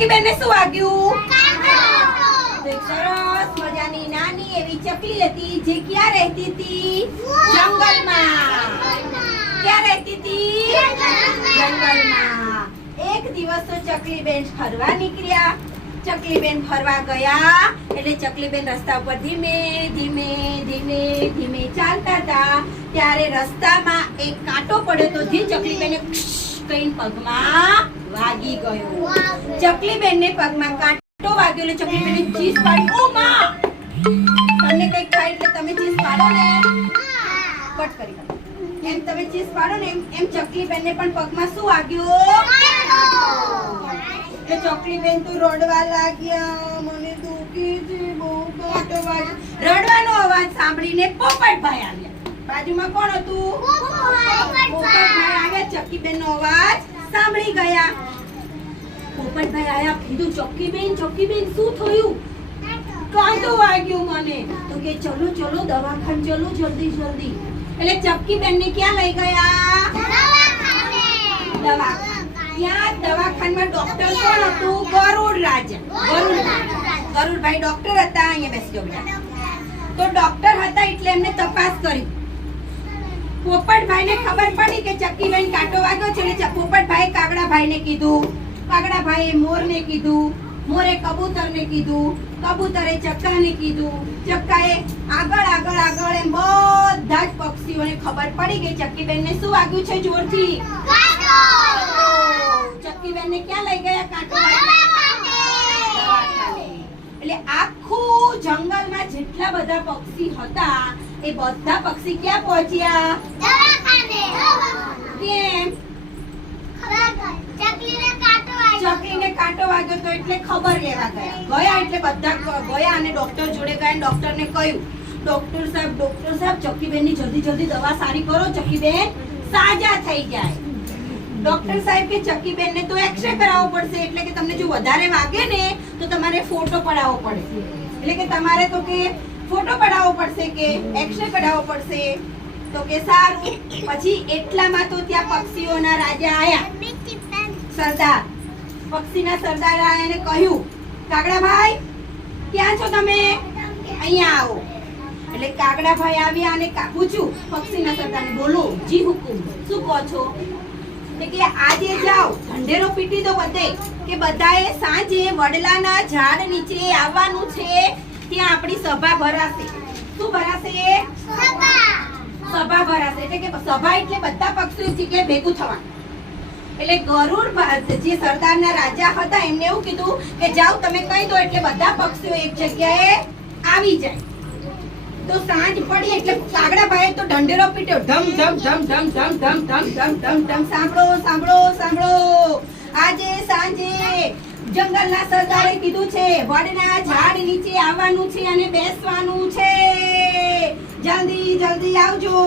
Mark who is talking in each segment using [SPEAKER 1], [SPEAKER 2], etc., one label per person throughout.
[SPEAKER 1] ચક્કીબેન ને શું વાગ્યું? સરસ મજાની નાની એવી ચકલી હતી જે ક્યાં રહેતી હતી? જંગલમાં. ક્યાં રહેતી હતી? જંગલમાં. એક દિવસ તો ચકલીબેન ફરવા નીકળ્યા. ચકલીબેન ફરવા ગયા એટલે ચકલીબેન રસ્તા ઉપર ધીમે ધીમે ધીમે ધીમે ચાલતા હતા. ત્યારે રસ્તામાં એક કાંટો પડ્યો તો જે ચકલીબેને કઈ પગમાં વાગી ગયો. ચકલીબેનને પગમાં કાંટો વાગ્યો એટલે ચકલીબેને ચીસ પાડી. ઓ માં! તમને કઈ ખાય એટલે તમે ચીસ પાડો ને. કટ કરી. એમ તમે ચીસ પાડો ને, એમ એમ ચકલીબેનને પણ પગમાં શું વાગ્યું? એટલે ચકલીબેન તો રડવા લાગ્યા. મને દુખી છે બહુ કાંટો વાગ્યો. રડવાનો અવાજ સાંભળીને પોપટભાઈ આવ્યા. બાજુમાં કોણ હતું? પોપટભાઈ આવ્યા. ચકીબેનનો અવાજ સાંભળી ગયા. પોપટભાઈ આયા કીધું ચક્કીબેન ચક્કીબેન શું થયું? કાંટો વાગ્યો મને. તો કે ચલો ચલો દવાખાન ચલો જલ્દી જલ્દી. એટલે ચક્કીબેન ને ક્યાં લઈ ગયા? દવા. ત્યાં દવાખાનમાં ડોક્ટર કોણ હતું? ગરુડ રાજા ગરુડ ગરુડભાઈ ડોક્ટર હતા અહીંયા બેસી જાઓ બેટા. તો ડોક્ટર હતા એટલે એમને તપાસ કરી. પોપટભાઈને ખબર પડી કે ચક્કીબેન કાંટો વાગ્યો છે કાગડાભાઈને કીધું કાગડાભાઈએ મોરને કીધું મોરે કબૂતરને કીધું કબૂતરે ચક્કાને કીધું. ચક્કાએ આગળ આગળ આગળ એમ બધા જ પક્ષીઓને ખબર પડી ગઈ. ચક્કીબેનને શું વાગ્યું છે જોરથી? ચક્કીબેનને ક્યાં લઈ ગયા? કાંટો એટલે આખું જંગલમાં જેટલા બધા પક્ષી હતા એ બધા પક્ષી ક્યાં પહોંચ્યા? કેમ? કાંટો વાગ્યો તો એટલે ખબર લેવા ગયા. ગયા એટલે બધા ગયા અને ડોક્ટર જોડે ગયા ડોક્ટરને કહ્યું ડોક્ટર સાહેબ ડોક્ટર સાહેબ ચકીબેનની જલ્દી જલ્દી દવા સારી કરો ચકીબેન સાજા થઈ જાય. ડોક્ટર સાહેબ કે ચકીબેનને તો એક્સરે કરાવવો પડશે, એટલે કે તમને જો વધારે વાગે ને, તો તમારે ફોટો પડાવવો પડશે. એટલે કે તમારે તો કે, ફોટો પડાવવો પડશે કે એક્સરે કઢાવવો પડશે. તો કે સારું. પછી એટલામાં તો ત્યાં પક્ષીઓના રાજા આયા. સરદાર. પક્ષીના સરદાર આયાને કહ્યું, કાગડાભાઈ, ક્યાં છો તમે? અહીંયા આવો. એટલે કાગડાભાઈ આવ્યા અને પૂછ્યું, પક્ષીના સરદારને બોલો, જી હુકુમ, શું કહો છો? કે આજે જાઓ, ઢંઢેરો પીટી દો બધે, કે બધાએ સાંજે વડલાના ઝાડ નીચે આવવાનું છે, ત્યાં આપણી સભા ભરાશે. શું ભરાશે? સભા. ભરાશે. એટલે કે સભા એટલે બધા પક્ષો એટલે ભેગું થવાનું. એટલે ગરુડ જે સરદારના રાજા હતા, એમને એવું કીધું કે જાઓ તમે કહી દો એટલે બધા પક્ષીઓ એક જગ્યાએ આવી જાય. તો સાંજ પડી એટલે કાગડાભાઈએ તો ઢંઢેરો પીટ્યો. ધમ ધમ ધમ ધમ ધમ ધમ ધમ ધમ ધમ ધમ. સાંભળો સાંભળો સાંભળો. આજે સાંજે જંગલના સરદારે કીધું છે, વડના ઝાડ નીચે આવવાનું છે અને બેસવાનું છે. જલ્દી જલ્દી આવજો.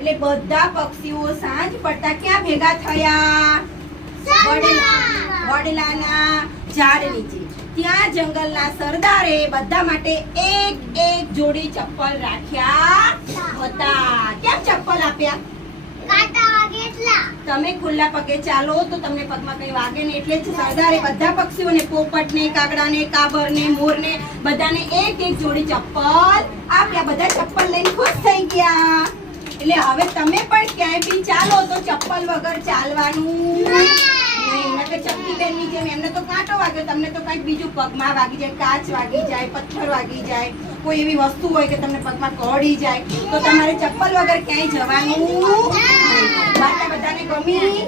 [SPEAKER 1] એટલે બધા પક્ષીઓ સાંજ પડતા ક્યાં ભેગા થયા? વડલા- વડલાના ઝાડ નીચે. ત્યાં જંગલના સરદારે બધા માટે એક એક જોડી ચપ્પલ રાખ્યા હતા. કેમ ચપ્પલ આપ્યા? તમે ખુલ્લા પગે ચાલો તો તમને પગમાં કઈ વાગે ને એટલે જ સરદારે બધા પક્ષીઓને પોપટને, કાગડાને, કાબરને, મોરને બધાને એક એક જોડી ચપ્પલ આપ્યા બધા ચપ્પલ લઈને ખુશ થઈ ગયા. એટલે હવે તમે પણ ક્યાંય બી ચાલો તો ચપ્પલ વગર ચાલવાનું. નહીં બેનની જેમ એમને તો કાંટો વાગ્યો, તમને તો કંઈક બીજું પગમાં વાગી જાય, કાચ વાગી જાય, પથ્થર વાગી જાય, કોઈ એવી વસ્તુ હોય કે તમને પગમાં કોડી જાય, તો તમારે ચપ્પલ વગર ક્યાંય જવાનું. બાટા બધાને ગમી